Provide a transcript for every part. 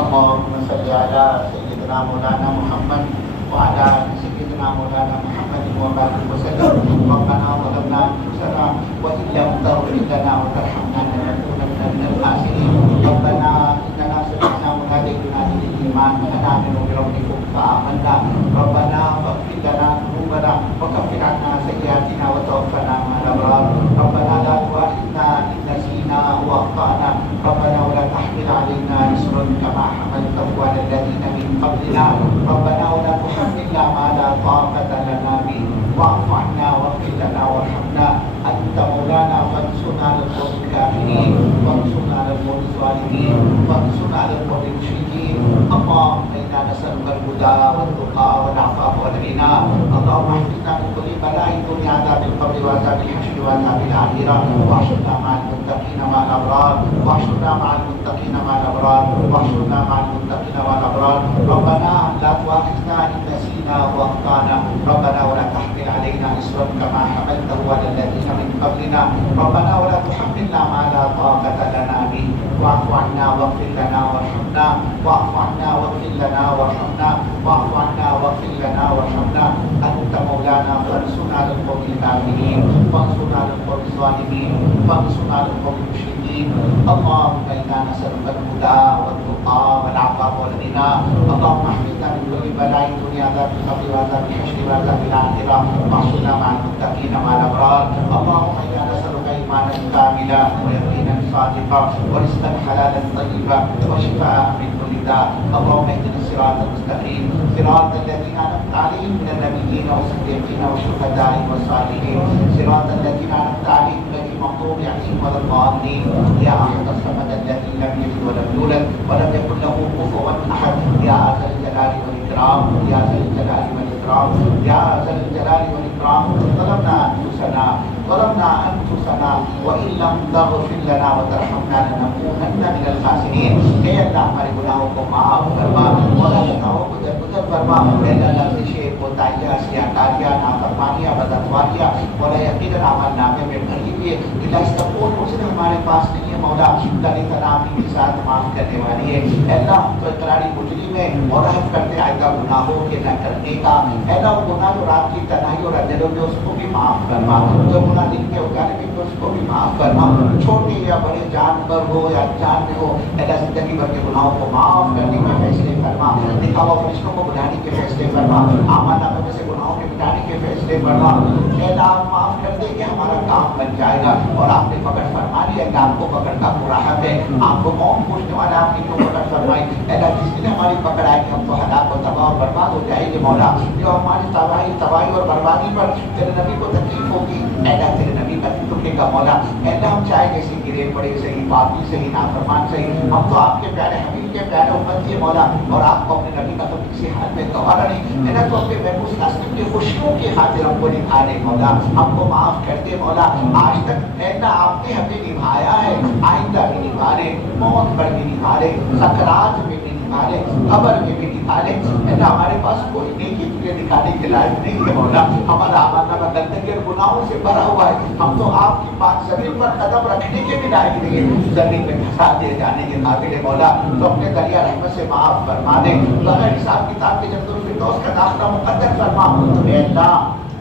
اللهم صل على سيدنا مولانا محمد وعلى سيدنا مولانا محمد وبارك وسلم. ربنا ظلمنا انفسنا وان لم تغفر لنا وترحمنا لنكونن من الخاسرين. ربنا اننا سمعنا مناديا ينادي للايمان ان امنوا بربكم فامنا. ربنا فاغفر لنا ذنوبنا وكفر عنا سيئاتنا وتوفنا مع الابرار. ربنا لا تؤاخذنا ان نسينا واخطانا. ربنا ولا تحمل علينا إصرا كما حملته على الذين من قبلنا. ربنا ولا تحملنا ما لا طاقة لنا به. واعف عنا واغفر لنا وارحمنا. أنت مولانا فانصرنا على القوم الكافرين وانصرنا على القوم الظالمين وانصرنا على القوم المشركين. اللهم إنا نسألك الهدى والتقى والعفاف والغنى. اللهم احفظنا من كل بلاء الدنيا عذاب القبر وعذاب الحشر وعذاب الآخرة. واحشرنا مع المتقين مع الأبرار. واحشرنا مع المتقين مع الأبرار. واحشرنا مع المتقين مع الأبرار. ربنا لا تؤاخذنا إن نسينا وأخطأنا. ربنا ولا تحمل علينا إصرا كما حملته على الذين من قبلنا. ربنا ولا تحملنا ما لا طاقة لنا به. واعف عنا واغفر لنا وارحمنا. واعف عنا واغفر لنا وارحمنا. واعف عنا واغفر لنا وارحمنا. أنت مولانا فانصرنا على القوم الكافرين وانصرنا على القوم الظالمين وانصرنا على القوم المشركين. اللهم إنا نسألك الهدى والتقى والعفاف والغنى. اللهم احفظنا من كل بلاء الدنيا عذاب القبر وعذاب الحشر وعذاب الآخرة. واحشرنا مع المتقين مع الأبرار. اللهم إنا نسألك إيمانا كاملا ويقينا صادقا ورزقا حلالا طيبا وشفاء من كل داء. اللهم اهدنا الصراط المستقيم صراط الذين أنعمت عليهم من النبيين والصديقين والشهداء والصالحين. صراط الذين أنعمت عليهم غير المغضوب عليهم ولا الضالين. يا أحد الصمد الذي لم يلد ولم يولد ولم يكن له كفوا أحد. يا ذا الجلال والإكرام. يا ذا الجلال والإكرام. يا ذا الجلال والإكرام. ظلمنا أنفسنا وإن لم تغفر لنا وترحمنا لنكونن من الخاسرين. اے اللہ ہمارے گناہوں کو معاف فرما. مولا گناہوں کو درگزر فرما. اے اللہ لفظیں کوتاہیاں سیاکاریاں نافرمانیاں بدعتواریاں مولا یقیناً عمل نامے میں بھری ہوئی ہے. اللہ اس کا کوئی حسن ہمارے پاس نہیں ہے. مولا دلی تنامی کے ساتھ معاف کرنے والی ہے. اے اللہ ہم تو اقراری مجرم میں اور رحم کرتے آئندہ گناہوں کے نہ کرنے کا. اے اللہ وہ گناہ جو رات کی تنہائی اور اندھیروں میں اس کو بھی معاف فرما. جو گناہ دن کے اجالے میں اس کو بھی معاف فرما. چھوٹے یا بڑے جانور ہو یا جان میں ہو اے اللہ زندگی بھر کے گناہوں کو معاف کرنے کے فیصلے فرما. دکھاوا فرشتوں کو بلانے کے فیصلے فرما. اعمال نامے میں سے گناہوں کے مٹانے کے فیصلے فرما. اے اللہ آپ معاف کر دیں کہ ہمارا کام بن جائے گا. اور آپ نے پکڑ فرما لی. اللہ آپ کو پکڑ کا پورا حق ہے. آپ کو کون پوچھنے والا آپ نے کیوں پکڑ فرمائی. اے اللہ جس دن ہماری پکڑ آئے گی ہم تو ہلاک و تباہ اور برباد ہو جائیں گے. مولا جو ہماری تباہی اور بربادی پر تیرے نبی کو تکلیف ہوگی اے اللہ تیرے نبی کا ٹکے کا مولا. اے اللہ ہم چاہے جیسے گرے پڑے صحیح پاپی صحیح نافرمان صحیح ہم تو آپ کے پیارے حبیب کے پیارے امت کے مولا. اور آپ کو اپنے نبی کا تو کسی حال میں گوارا نہیں. اے اللہ تو اپنے محفوظ نسل کی خوشیوں کی خاطر ہم کو نبھا دے مولا. ہم کو معاف کر دے مولا. آج تک اے اللہ آپ نے ہمیں نبھایا ہے. آئندہ بھی نبھا لے. موت پر بھی نبھا لے. سکرات میں بھی نبھا لے. قبر میں بھی نبھا لے. اے اللہ ہمارے پاس کوئی نہیں کہ تجھے دکھانے کے لائق نہیں ہے مولا. ہمارا آمانہ گندگی اور گناہوں سے بھرا ہوا ہے. ہم تو آپ کی پاک زمین پر قدم رکھنے کے بھی لائق نہیں ہے. زمین میں دھسا دیے جانے کے قابل مولا. تو اپنے دریا رحمت سے معاف فرما دے. بغیر حساب کتاب کے جنت الفردوس کا داخلہ مقدر فرما. اے اللہ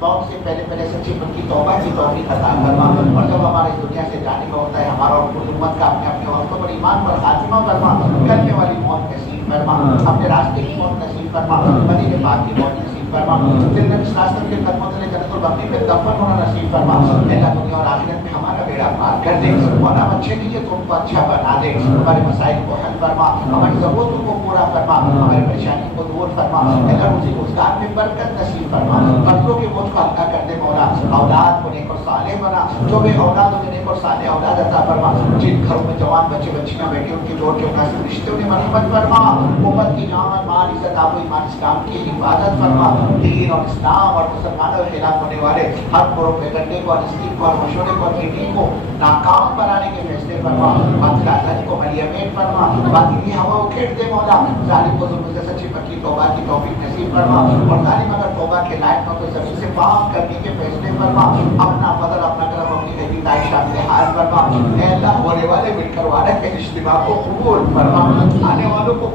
موت سے پہلے سچی من کی توبہ کی توفیق عطا فرما. اور جب ہمارے دنیا سے جانے کا ہوتا ہے ہمارا اور پوری امت کا اپنے اپنے وقتوں پر ایمان پر خاتمہ فرما. کرنے والی موت نصیب فرما. اپنے راستے کی موت نصیب فرما. مدینے پاک کی موت نصیب فرما. تیرے نبی صلی اللہ علیہ وسلم کے قدموں تلے جنت البقیع میں دفن ہونا نصیب فرما. اللہ دنیا اور آخرت میں ہمارا بیڑا پار کر دے. اور ہم اچھے لیے تو ان کو اچھا بنا دے. ہمارے مسائل کو حل فرما. ہماری ضرورتوں کو پورا فرما. ہماری پریشانی کو دور فرما. اللہ روزی روزگار میں برکت نصیب فرما. قرضوں کے بوجھ کو ہلکا کر دے مولا. اولاد کو نیک اور صالح بنا. جو بھی اولاد ہو نیک اور صالح اولاد عطا فرما. جن گھروں میں جوان بچے بچیاں بیٹھے ان کی جوڑ کے مناسب رشتے انہیں مرحمت فرما. امت کی جان مال عزت آب و ایمان اسلام کی حفاظت فرما. دین اور اسلام اور مسلمانوں کے خلاف ہونے والے ہر پروپیگنڈے کو رسکی کو اور مشورے کو میٹنگ کو ناکام بنانے کے فیصلے فرما. باطل کو ملیمین فرما. باطلی ہوا اکھیڑ دے مولا. ظالم کو ظلم سے سچی پکی توبہ کی توفیق نصیب فرما. اور ظالم اگر توبہ کے لائق ہو تو زمین سے پاک کرنے کے فیصلے فرما. اپنا فضل اپنا کرم اپنی غیبی تعیش شامل حال فرما. اے اللہ ہونے والے مل کر والے کے اجتماع کو قبول فرما. آنے والوں کو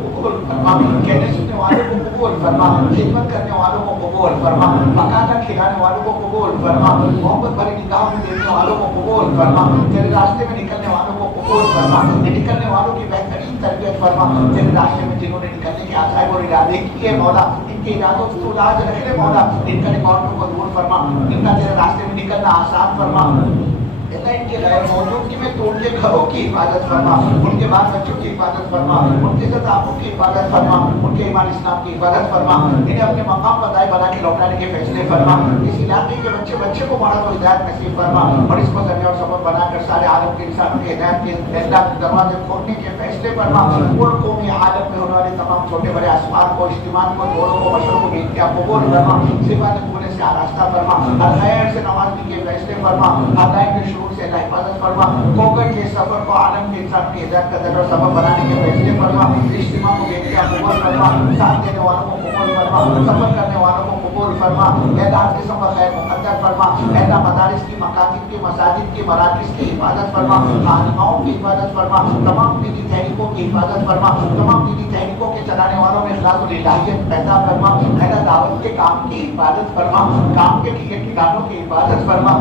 فرما, کہنے سننے والوں کو قبول فرما, خدمت کرنے والوں کو قبول فرما, پکا کر کھلانے والوں کو قبول فرما, محبت بھری نگاہوں میں دیکھنے والوں کو قبول فرما, تیرے راستے میں نکلنے والوں کو قبول فرما, نکلنے والوں کی بہترین تربیت فرما, تیرے راستے میں جنہوں نے نکلنے کے عزائم اور ارادے کیے مولا, ان کے ارادوں سے تو لاج رکھ لے مولا, ان کا رکاوٹوں کو دور فرما, ان کا تیرے راستے میں نکلنا آسان فرما. اللہ ان کے غیر موجودگی میں تو ان کے گھروں کی حفاظت فرما, ان کے بال بچوں کی حفاظت فرما, ان کے ذاتوں کی حفاظت فرما, ان کے ایمان اسلام کی حفاظت فرما, انہیں اپنے مقام پر دائیں بنا کے لوٹانے کے فیصلے فرما, اس علاقے کے بچے کو مارا تو ہدایت نصیب فرما, اور اس کو ذریعہ اور سبب بنا کر سارے عالم کے انسانوں کے ہدایت کے اللہ کے دروازے کھولنے کے فیصلے فرما. ان قومی عالم میں ہونے والے تمام چھوٹے بڑے اسباب کو, اجتماع کو, دوروں کو, مشوروں کو بھی کیا قبول فرما, صفات قبول سے آراستہ فرما, الخیر سے نوازنے کے فیصلے فرما, اللہ کے شرور سے اللہ حفاظت فرما, کوکر کے سفر کو عالم کے انسان کی ہدایت کا ذریعہ سبب بنانے کے فیصلے فرما, اجتماع کو بھی کیا قبول فرما, ساتھ دینے والوں کو قبول فرما, سفر کرنے والوں کو قبول فرما, اعداد کے سفر خیر مقدر فرما, اہل مدارس کی, مکاتب کی, مساجد کی, مراکز کی حفاظت فرما, خانقاہوں کی حفاظت فرما, تمام دینی تحریکوں کی حفاظت فرما, تمام دینی تحریکوں کے چلانے والوں میں اخلاص و الہیت پیدا فرما, اہل دعوت کے کام کی حفاظت فرما, کام کے ٹھکانوں کی حفاظت فرما,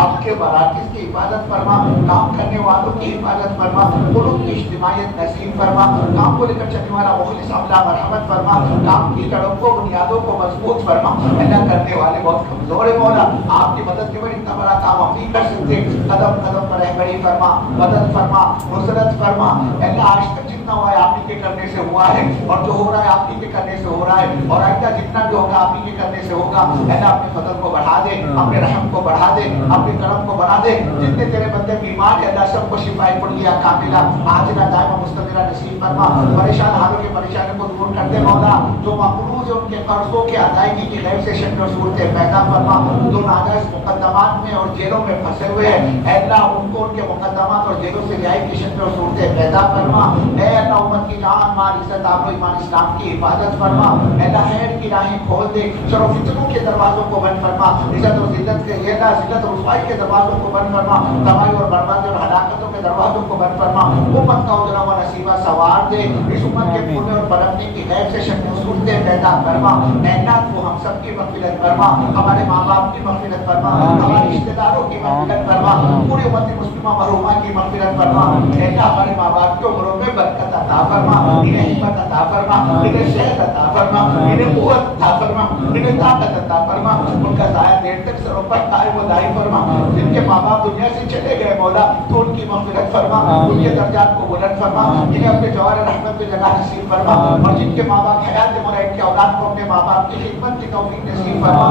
آپ کے مراکز کی حفاظت فرما, کام کرنے والوں کی حفاظت فرما, قلوب کی اجتماعیت نصیب فرما, کام کو لے کر چلنے والا مخلص عملہ مرحمت فرما, کام کی جڑوں کو, بنیادوں کو مضبوط فرما. اللہ کرنے والے بہت کمزور ہے مولا, آپ کی مدد کے بعد اتنا بڑا کام ہم نہیں کر سکتے, قدم قدم پر رہبری فرما, مدد فرما, نصرت فرما. اللہ آج تک جتنا ہوا ہے آپ ہی کے کرنے سے ہوا ہے, اور جو ہو رہا ہے آپ ہی کے کرنے سے ہو رہا ہے, اور آئندہ جتنا بھی ہوگا آپ ہی کے کرنے سے ہوگا. اللہ اپنے فضل کو بڑھا دے, اپنے رحم کو بڑھا دے, اپنے کرم کو بڑھا دے. جتنے تیرے بندے بیمار ہیں اللہ سب کو شفا کلیہ کاملہ عاجلہ دائمہ مستمرہ نصیب فرما. پریشان حالوں کی پریشانی کو دور کر دے مولا, جو مقروض ہے ان کے قرضوں کے ادائیگی کی غیر سے شکل اور صورتیں پیدا فرما, جو ناجائز مقدمات میں اور جیلوں میں پھنسے ہوئے ہیں اے اللہ ان کو ان کے مقدمات اور جیلوں سے رہائی کی شکل اور صورتیں پیدا فرما. اے اللہ امت کی جان مال عزت آبرو ایمان اسلام کی حفاظت فرما. اے اللہ خیر کی راہیں کھول دے, شر و فتنوں کے دروازوں کو بند فرما, عزت اور ذلت کے ذلت اور رسوائی کے دروازوں کو بند فرما, تباہی اور بربادی اور ہلاکتوں کے دروازوں کو بند فرما. امت کا اجرا و نصیبہ سوار دے, اس امت کے پھولنے اور پنپنے کی غیب سے شکل و صورتیں پیدا فرما. اے اللہ تو ہم سب کی مغفرت فرما, ہمارے ماں باپ کی مغفرت فرما, ہمارے رشتہ داروں کی مغفرت فرما, پوری امت مسلمہ مرحومہ کی مغفرت فرما. اے اللہ ہمارے ماں باپ کی عمروں میں برکت عطا فرما, انہیں ہمت عطا فرما, انہیں صحت عطا فرما, انہیں قوت عطا فرما, انہیں طاقت عطا فرما. ان کا ضائع دیر تک سروں پر قائم و دائم فرما. جن کے ماں باپ دنیا سے چلے گئے مولا تو ان کی مغفرت فرما, ان کے درجات کو بلند فرما, انہیں اپنے جوار رحمت پہ جگہ نصیب فرما. اور جن کے ماں باپ حیات مولا ان کے اولاد کو اپنے ماں باپ کی خدمت کی توفیق نصیب فرما.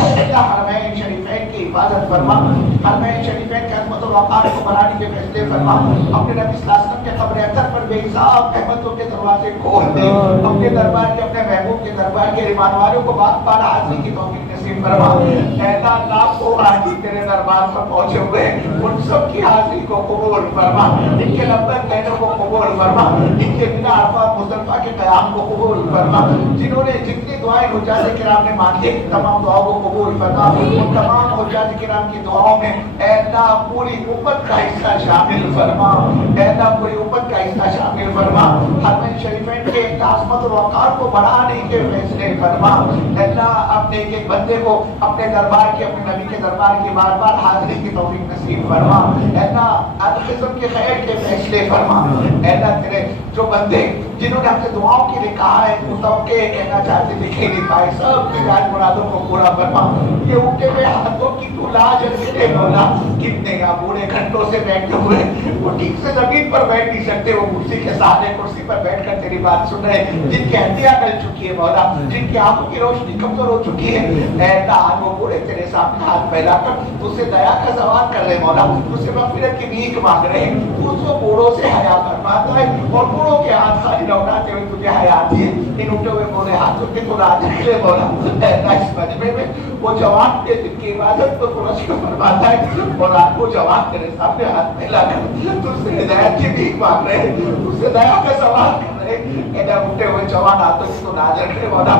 اللہ حرمین شریفین کی حفاظت فرما, حرمین شریفین کے عظمت و وقار کو بڑھانے کے فیصلے فرما. اپنے نبی صلی اللہ علیہ وسلم کے قبر اطہر پر بے حساب رحمتوں کے دروازے کھول دے, اپنے دربار کے, اپنے محبوب کے دربار کے ایمان والوں کو بات پالا حاضری کی توفیق نصیب فرما. اے اللہ لاکھوں حاجی تیرے دربار پر پہنچے ہوئے, ان سب کی حاضری کو قبول فرما, ان کے لبیک کہنے کو قبول فرما, ان کے بنا عرفات مزدلفہ کے قیام کو قبول فرما. جنہوں نے جتنی دعائیں حجاج کرام نے مانگی ہے تمام دعاؤں کو قبول فرما. ان تمام حجاج کرام کی دعاؤں میں اے اللہ پوری امت کا حصہ شامل فرما, اے اللہ پوری امت کا حصہ شامل فرما. حرمین شریفین کے عظمت و وقار کو بڑھانے کے فیصلے فرما. اے اللہ اپنے ایک ایک بندے کو اپنے دربار کی, اپنے نبی کے دربار کی بار بار حاضری کی توفیق نصیب فرما. اے اللہ ہر قسم کے خیر کے فیصلے فرما. اے اللہ تیرے جو بندے جنہوں نے اپنے دعاؤں کے لیے کہا ہے وہ تو کہ کہنا چاہتے تھے کہ نہیں پائے, سب کی راج مرادوں کو پورا فرما. یہ اٹھے ہوئے ہاتھوں کی تو لاج رکھے مولا, کتنے یا بوڑھے گھنٹوں سے بیٹھے ہوئے, وہ ٹھیک سے زمین پر بیٹھ نہیں سکتے, وہ کرسی کے سہارے کرسی پر بیٹھ کر تیری بات سن رہے, جن کی ہڈیاں گل چکی ہے مولا, جن کی آنکھوں کی روشنی کمزور ہو چکی ہے. اے اللہ آج وہ بوڑھے تیرے سامنے ہاتھ پھیلا کر تجھ سے دیا کا سوال کر رہے مولا, تجھ سے مغفرت کی بھیک مانگ رہے ہیں. تو اس کو بوڑھوں سے حیا فرماتا ہے اور بوڑھوں کے ہاتھ خالی لوٹاتے ہوئے تجھے حیا دی ہے. ان اٹھے ہوئے بوڑھے ہاتھوں کے تو راج نکلے مولا. اے اللہ اس مجمع میں وہ جوان کے جن کی عبادت کو تو رشک فرماتا ہے, اور آج وہ جوان تیرے سامنے ہاتھ پھیلا کر تجھ سے ہدایت کی بھیک مانگ رہے ہیں, تجھ سے دیا کا سوال کر رہے ہیں. اے اللہ اٹھے ہوئے جوان ہاتھوں کی تو ناظر کرے مولا.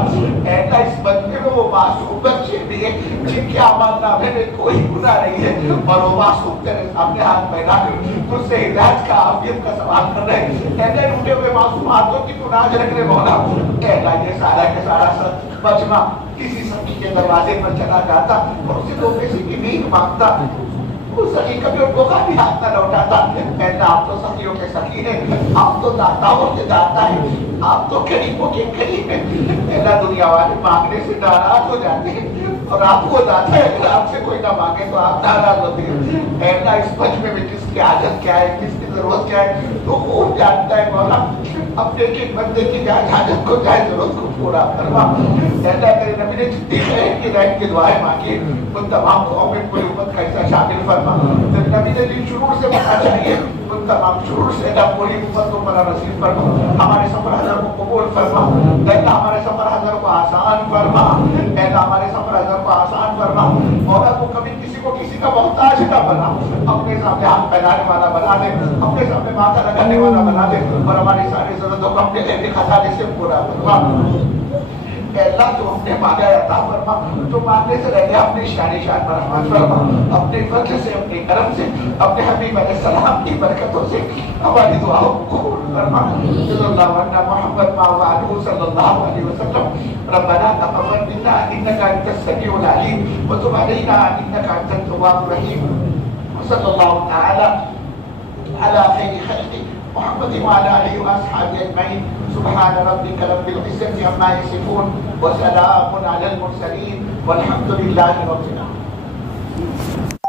اے اللہ اس بندے میں وہ معصوم بچے بھی ہیں جن کے اعمال نامے میں کوئی گناہ نہیں ہے اور وہ معصوم تیرے سامنے ہاتھ پھیلا کر تجھ سے ہدایت کا عافیت کا سوال کر رہے ہیں. اے اللہ ٹوٹے ہوئے معصوم ہاتھوں کی تو ناظر کرے مولا. اے اللہ یہ سارا کے سارا مجمع کسی سخی کے دروازے پر چلا جاتا اور اسے دو پیسے کی بھیک مانگتا. وہ سخی کبھی ان کو خالی ہاتھ نہ لوٹاتا. کہتا آپ تو سخیوں کے سخی ہیں, آپ تو داتاؤں کے داتا ہیں, آپ تو غریبوں کے غریب ہیں. اللہ دنیا والے مانگنے سے ناراض ہو جاتے ہیں اور آپ کو داتا ہے اگر آپ سے کوئی نہ مانگے تو آپ ناراض ہوتے ہیں. اللہ اس مجمع میں کس کی عادت کیا ہے, کس کی ضرورت کیا ہے تو خوب جانتا ہے مولا. اپنے ایک بندے کی جائے حاجت کو جائے ضرورت کو پورا کروا. اللہ تیرے نبی نے جتنی خیر کی رحم کی دعائیں مانگی ان تمام دعاؤں میں پوری امت کا حصہ شامل فرما. تیرے نبی نے جن شرور سے بچنا چاہیے ان تمام شرور سے اللہ پوری امت کو بنا نصیب فرما. ہمارے سفر حضر کو قبول فرما. اللہ ہمارے سفر حضر کو آسان فرما. اللہ ہمارے سفر حضر کو آسان فرما. مولا کو کبھی کسی کو کسی کا محتاج نہ بنا, اپنے سامنے ہاتھ پھیلانے والا بنا دے, اپنے سامنے ماتھا لگانے والا بنا دے اور ہماری ساری ضرورتوں کو اپنے غیبی خزانے سے پورا فرما. اے اللہ تو اپنے مانگا عطا فرما, تو مانگنے سے رہے اپنی شان شان پر رحمت فرما. اپنے فضل سے, اپنے کرم سے, اپنے حبیب علیہ السلام کی برکتوں سے ہماری دعاؤں کو قبول فرما. صلی اللہ علیہ محمد وعلہ صلی اللہ علیہ وسلم. ربنا تقبل منا انك انت السميع العليم وتب علينا انك انت التواب الرحيم. صلی اللہ تعالی على خير خلقه محمد وعلى آله وأصحابه أجمعين. سبحان ربك رب العزة عما يصفون وسلام على المرسلين والحمد لله رب العالمين.